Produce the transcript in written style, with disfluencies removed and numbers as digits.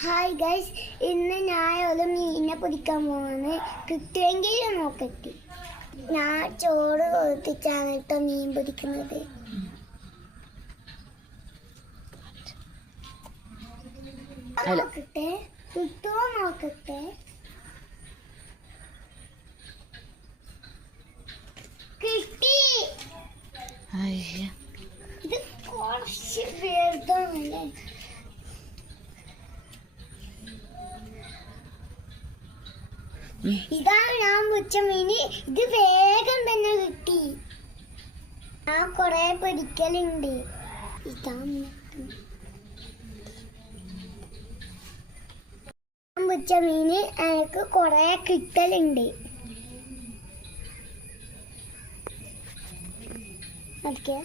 Hi guys, ഇന്ന് ഞാൻ ഒരു മീനിനെ പിടിക്കാൻ പോകുന്നത്. കിട്ടുമെങ്കിലും നോക്കട്ടെ. ഞാൻ ചോറ് കൊടുത്തിട്ടാണ് കേട്ടോ മീൻ പിടിക്കുന്നത്. നോക്കട്ടെ, കിട്ടുമോ നോക്കട്ടെ. കിട്ടി. ഇത് കുറച്ച് വലുതാണല്ലേ. ഇതാണ് ഞാൻ വെച്ച മീന്. ഇത് വേഗം തന്നെ കിട്ടി. ഞാൻ കൊറേ പിടിക്കലുണ്ട്. ഇതാണ് ഞാൻ വെച്ച മീന്. എനിക്ക് കൊറേ കിട്ടലുണ്ട്. ഓക്കെ.